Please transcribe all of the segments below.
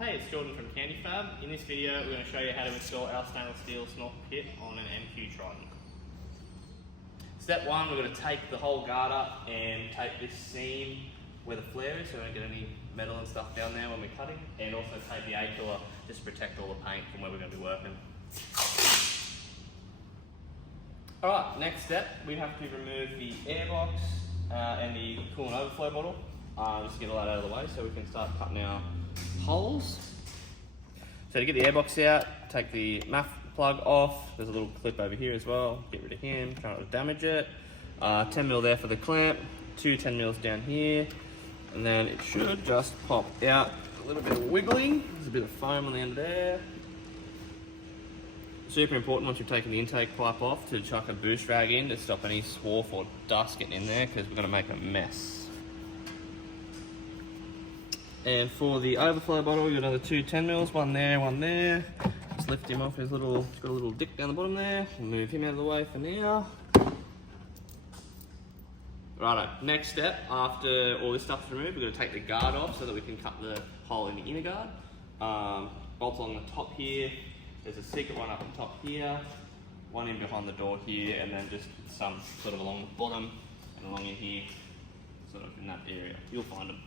Hey, it's Jordan from Candy Fab. In this video, we're going to show you how to install our stainless steel snorkel kit on an MQ Triton. Step one, we're going to take the whole guard up and take this seam where the flare is, so we don't get any metal and stuff down there when we're cutting, and also take the A-pillar just to protect all the paint from where we're going to be working. Alright, next step, we have to remove the airbox and the coolant overflow bottle, just to get all that out of the way so we can start cutting our holes. So to get the airbox out, take the MAF plug off. There's a little clip over here as well. Get rid of him, try not to damage it. 10mm there for the clamp, 10mm down here, and then it should just pop out. A little bit of wiggling. There's a bit of foam on the end of there. Super important once you've taken the intake pipe off to chuck a boost rag in to stop any swarf or dust getting in there, because we're going to make a mess. And for the overflow bottle, we've got another 10mm, one there. Just lift him off his little, he's got a little dick down the bottom there. We'll move him out of the way for now. Righto, next step, after all this stuff's removed, we're going to take the guard off so that we can cut the hole in the inner guard. Bolts on the top here. There's a secret one up on top here, one in behind the door here, and then just some sort of along the bottom and along in here, sort of in that area. You'll find them.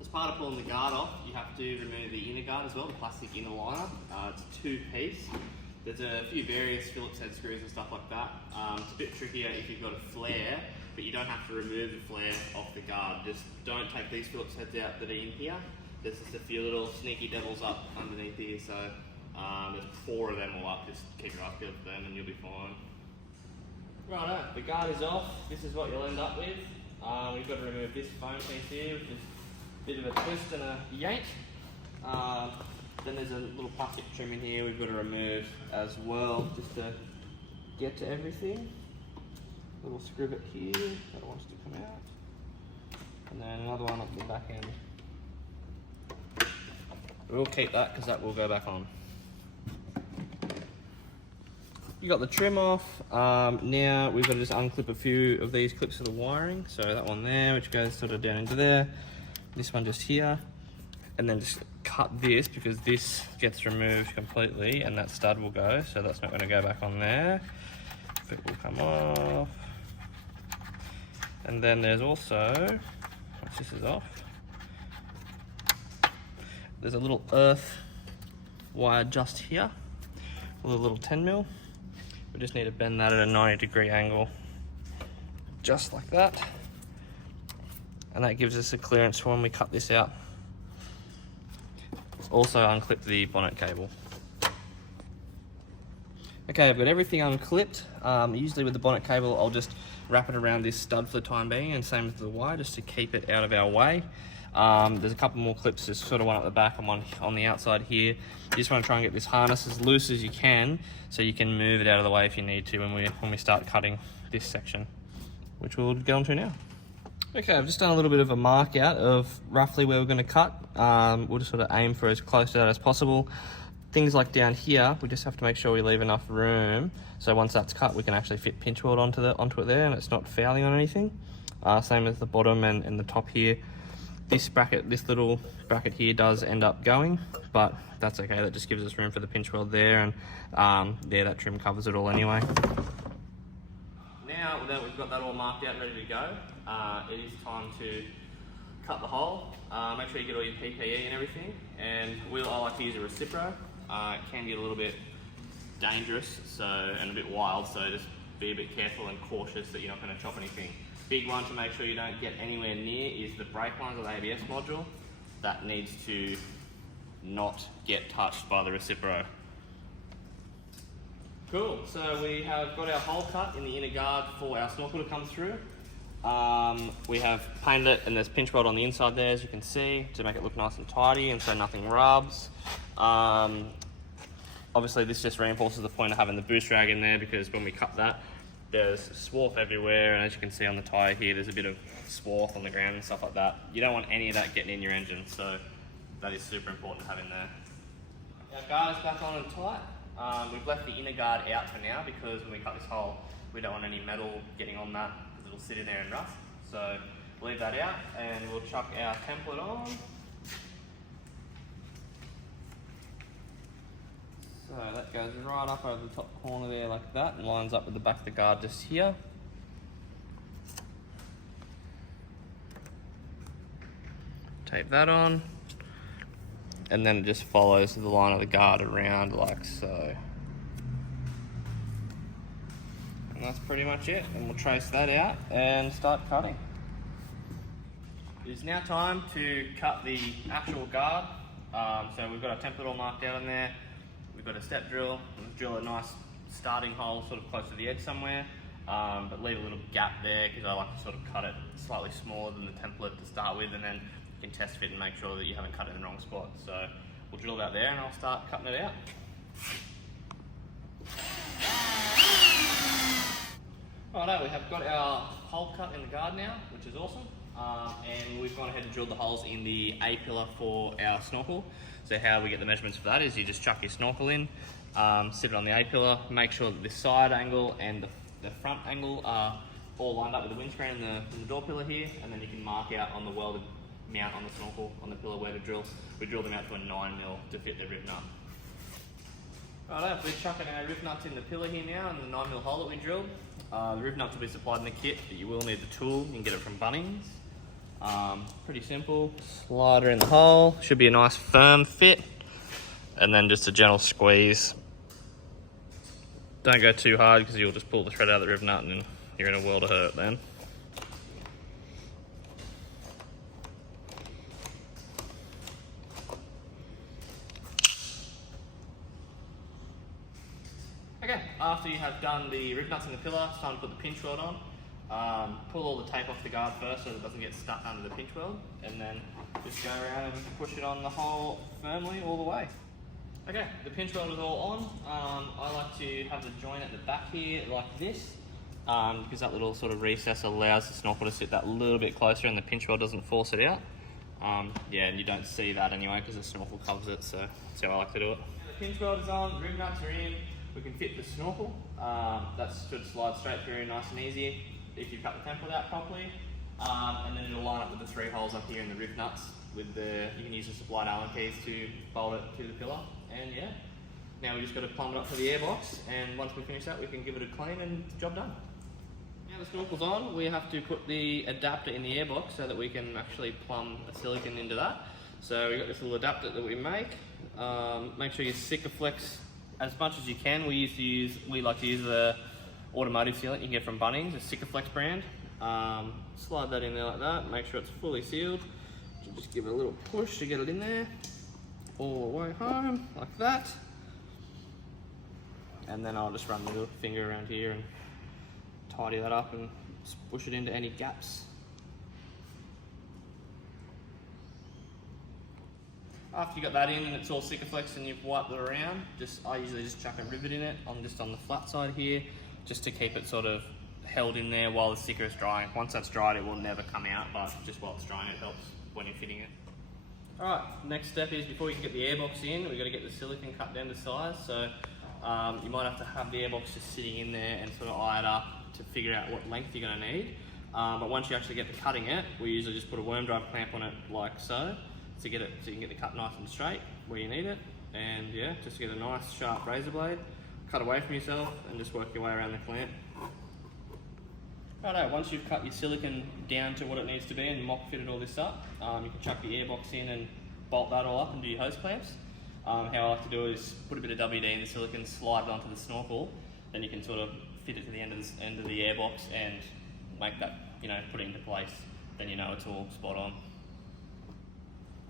As part of pulling the guard off, you have to remove the inner guard as well, the plastic inner liner. It's a 2-piece. There's a few various Phillips head screws and stuff like that. It's a bit trickier if you've got a flare, but you don't have to remove the flare off the guard. Just don't take these Phillips heads out that are in here. There's just a few little sneaky devils up underneath here, so there's 4 of them all up. Just keep your eyes peeled for them and you'll be fine. Righto, the guard is off. This is what you'll end up with. We've got to remove this foam piece here, which is bit of a twist and a yank. Then there's a little plastic trim in here we've got to remove as well, just to get to everything. Little scrivet here that wants to come out, and then another one up the back end. We'll keep that because that will go back on. You got the trim off. Now we've got to just unclip a few of these clips of the wiring. So that one there, which goes sort of down into there. This one just here, and then just cut this because this gets removed completely and that stud will go, so that's not going to go back on there. It will come off. And then there's also, once this is off, there's a little earth wire just here with a little 10mm. We just need to bend that at a 90-degree angle, just like that. And that gives us a clearance for when we cut this out. Also unclip the bonnet cable. Okay, I've got everything unclipped. Usually with the bonnet cable, I'll just wrap it around this stud for the time being, and same with the wire, just to keep it out of our way. There's a couple more clips, there's sort of one at the back and one on the outside here. You just want to try and get this harness as loose as you can, so you can move it out of the way if you need to when we start cutting this section, which we'll get onto now. Okay, I've just done a little bit of a mark out of roughly where we're going to cut. We'll just sort of aim for as close to that as possible. Things like down here, we just have to make sure we leave enough room so once that's cut, we can actually fit pinch weld onto it there, and it's not fouling on anything. Same as the bottom and the top here. This little bracket here does end up going, but that's okay. That just gives us room for the pinch weld there, and there, that trim covers it all anyway. Now that we've got that all marked out and ready to go, it is time to cut the hole. Make sure you get all your PPE and everything, and I like to use a Recipro. It can get a little bit dangerous and a bit wild, so just be a bit careful and cautious that you're not going to chop anything. Big one to make sure you don't get anywhere near is the brake lines of the ABS module. That needs to not get touched by the Recipro. Cool, so we have got our hole cut in the inner guard for our snorkel to come through. We have painted it, and there's pinch weld on the inside there, as you can see, to make it look nice and tidy and so nothing rubs. Obviously this just reinforces the point of having the boost rag in there, because when we cut that, there's swarf everywhere, and as you can see on the tyre here, there's a bit of swarf on the ground and stuff like that. You don't want any of that getting in your engine, so that is super important to have in there. Our guard is back on and tight. We've left the inner guard out for now because when we cut this hole, we don't want any metal getting on that because it'll sit in there and rust. So leave that out, and we'll chuck our template on. So that goes right up over the top corner there like that and lines up with the back of the guard just here. Tape that on, and then it just follows the line of the guard around like so. And that's pretty much it, and we'll trace that out and start cutting. It is now time to cut the actual guard. So we've got our template all marked out on there. We've got a step drill. We'll drill a nice starting hole sort of close to the edge somewhere, but leave a little gap there because I like to sort of cut it slightly smaller than the template to start with, and then you can test fit and make sure that you haven't cut it in the wrong spot. So we'll drill that there and I'll start cutting it out. Righto, we have got our hole cut in the guard now, which is awesome. And we've gone ahead and drilled the holes in the A-pillar for our snorkel. So how we get the measurements for that is you just chuck your snorkel in, sit it on the A-pillar, make sure that the side angle and the front angle are all lined up with the windscreen and the door pillar here, and then you can mark out on the welded mount on the snorkel, on the pillar where to drill. We drilled them out to a 9mm to fit the rib nut. Righto, we're chucking our rib nuts in the pillar here now, in the 9mm hole that we drilled. The rib nuts will be supplied in the kit, but you will need the tool. You can get it from Bunnings. Pretty simple. Slider in the hole, should be a nice firm fit, and then just a gentle squeeze. Don't go too hard because you'll just pull the thread out of the rib nut and you're in a world of hurt then. Okay, after you have done the rib nuts in the pillar, it's time to put the pinch weld on. Pull all the tape off the guard first so that it doesn't get stuck under the pinch weld, and then just go around and push it on the hole firmly all the way. Okay, the pinch weld is all on. I like to have the joint at the back here like this, because that little sort of recess allows the snorkel to sit that little bit closer and the pinch weld doesn't force it out. Yeah, and you don't see that anyway because the snorkel covers it, so that's how I like to do it. The pinch weld is on, the rib nuts are in. We can fit the snorkel. That should slide straight through nice and easy if you've cut the template out properly. And then it'll line up with the 3 holes up here in the rib nuts. You can use the supplied Allen keys to bolt it to the pillar. And yeah, now we just got to plumb it up to the airbox, and once we finish that we can give it a clean and job done. Now the snorkel's on, we have to put the adapter in the airbox so that we can actually plumb a silicone into that. So we've got this little adapter that we make. Make sure you Sikaflex as much as you can. We like to use the automotive sealant you can get from Bunnings, the Sikaflex brand. Slide that in there like that, make sure it's fully sealed. Just give it a little push to get it in there, all the way home, like that. And then I'll just run the little finger around here and tidy that up and push it into any gaps. After you got that in and it's all Sikaflex and you've wiped it around, I usually just chuck a rivet in it, just on the flat side here, just to keep it sort of held in there while the sticker is drying. Once that's dried, it will never come out, but just while it's drying, it helps when you're fitting it. Alright, next step is before you can get the airbox in, we've got to get the silicone cut down to size. So you might have to have the airbox just sitting in there and sort of eye it up to figure out what length you're going to need. But once you actually get to cutting it, we usually just put a worm drive clamp on it like so, to get it so you can get the cut nice and straight where you need it. And yeah, just get a nice sharp razor blade, cut away from yourself and just work your way around the clamp. Righto, once you've cut your silicone down to what it needs to be and mock fitted all this up, you can chuck the airbox in and bolt that all up and do your hose clamps. How I like to do is put a bit of WD in the silicone, slide it onto the snorkel, then you can sort of fit it to the end of the airbox and make that, put it into place. Then you know it's all spot on.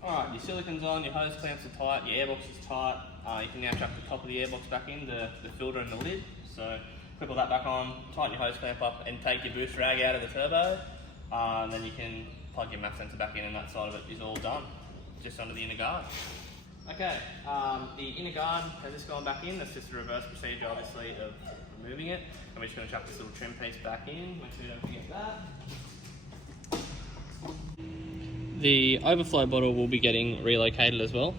Alright, your silicone's on, your hose clamps are tight, your airbox is tight. You can now chuck the top of the airbox back in, the filter and the lid. So clip all that back on, tighten your hose clamp up and take your boost rag out of the turbo. And then you can plug your map sensor back in and that side of it is all done, just under the inner guard. Okay, the inner guard has just gone back in. That's just a reverse procedure obviously of removing it. And we're just going to chuck this little trim piece back in, make sure you don't forget that. The overflow bottle will be getting relocated as well.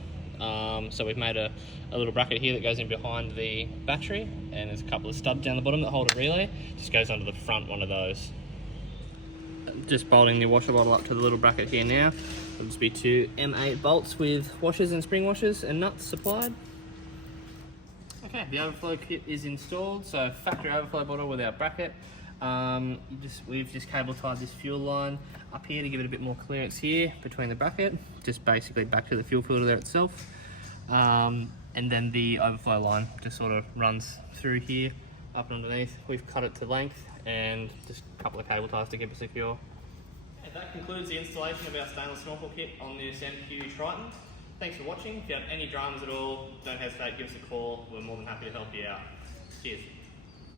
So we've made a little bracket here that goes in behind the battery, and there's a couple of stubs down the bottom that hold a relay. Just goes onto the front one of those. Just bolting the washer bottle up to the little bracket here now. There'll just be 2 M8 bolts with washers and spring washers and nuts supplied. Okay, the overflow kit is installed, so factory overflow bottle with our bracket. We've just cable tied this fuel line up here to give it a bit more clearance here between the bracket, just basically back to the fuel filter there itself. And then the overflow line just sort of runs through here, up and underneath. We've cut it to length and just a couple of cable ties to keep it secure. And that concludes the installation of our stainless snorkel kit on this MQ Triton. Thanks for watching. If you have any dramas at all, don't hesitate, give us a call. We're more than happy to help you out. Cheers.